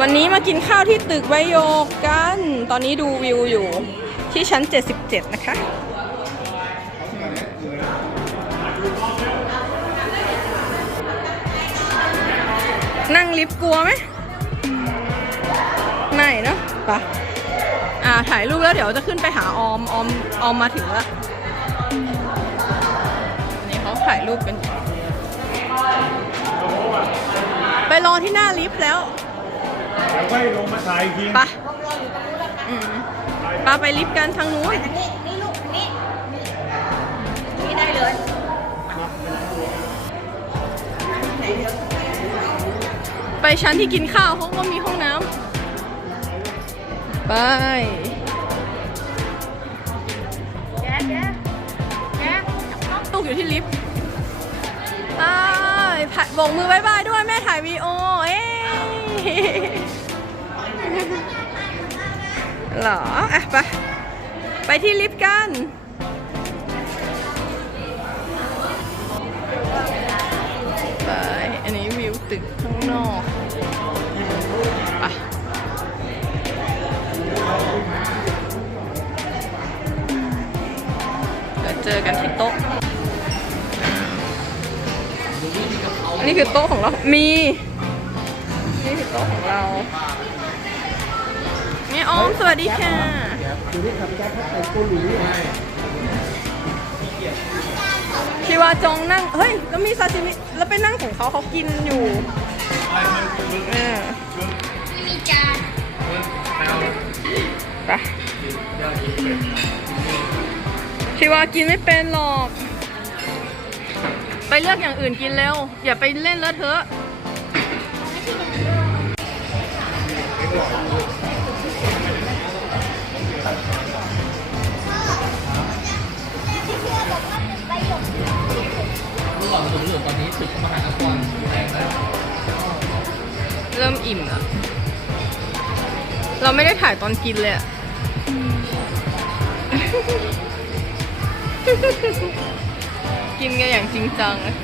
วันนี้มากินข้าวที่ตึกไบโยกกัน ตอนนี้ดูวิวอยู่ที่ชั้น 77 นะคะ นั่งลิฟต์กลัวไหม ไม่เนอะไปะอ่า ถ่ายรูปแล้วเดี๋ยวจะขึ้นไปหาออม ออม ออมมาถึงแล้ว นี่เขาถ่ายรูปกัน ไปรอที่หน้าลิฟต์แล้ว ดี๋ยวค่อยลงมาถ่ายอีกทีปะอืมปะไปลิฟต์กันทางนู้นนี่นี่ลูกนี่นี่ได้เลยไปชั้นที่กินข้าวเขาก็มีห้องน้ำไปแจ๊แจ๊แจ๊ลูกอยู่ที่ลิฟต์ไปถ่ายโบกมือบายบายด้วยแม่ถ่าย หรอ อะไปไปที่ลิฟต์กัน ไป อันนี้วิวตึกข้างนอกไปเดี๋ยวเจอกันที่โต๊ะอันนี้คือโต๊ะของเรา มี นี่คือโต๊ะของเรา นี่ออมสวัสดีค่ะพี่ว่าจองนั่ง เฮ้ย แล้วมีซาชิมิ แล้วไปนั่งของเขาเขากินอยู่เออมีจานไปพี่ว่ากินไม่เป็นหรอก ไปเลือกอย่างอื่นกินเร็ว อย่าไปเล่นเลอะเทอะ นผมรู้สึกตอนนี้ตึกมหานครแรงแล้วเริ่มอิ่มแล้วเราไม่ได้ถ่ายตอนกินเลยอะกินกันอย่างจริงจังเลย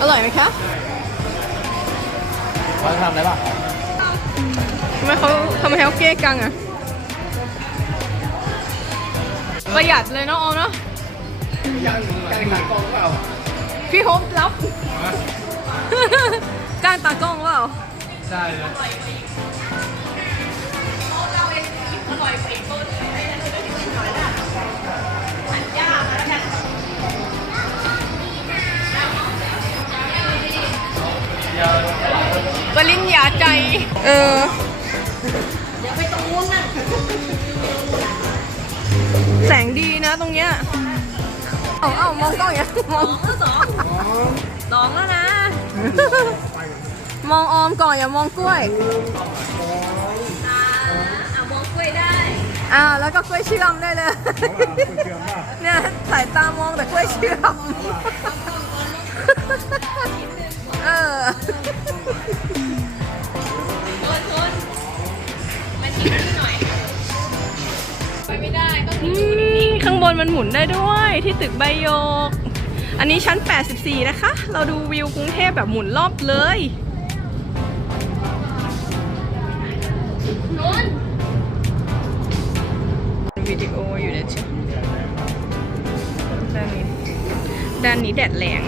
อร่อยไหมคะเขาจะทำอะไรบ้างทำไมเขาทำไมเขาเก้กังอะประหยัดเลยเนาะออมเนาะยังการขายกองเปล่าพี่โฮปรับ จ้างตากล้องเปล่าใช่เลยปริญญาใจ เออ แสงดีนะตรงเนี้ยเอาเอามองกล้องอย่างนี้มองสองสองแล้วนะ มองออมก่อนอย่ามองกล้วยอ่าอะมองกล้วยได้อ้าวแล้วก็กล้วยเชื่อมได้เลยเชื่อมว่าเนี่ยสายตามองแต่กล้วยเชื่อมเออ นิ่งข้างบนมันหมุนได้ด้วยที่ตึกใบโยก อันนี้ชั้น 84 นะคะ เราดูวิวกรุงเทพแบบหมุนรอบเลยๆนู้นวิดีโออยู่นะจ๊ะด้านนี้ด้านนี้แดดแรง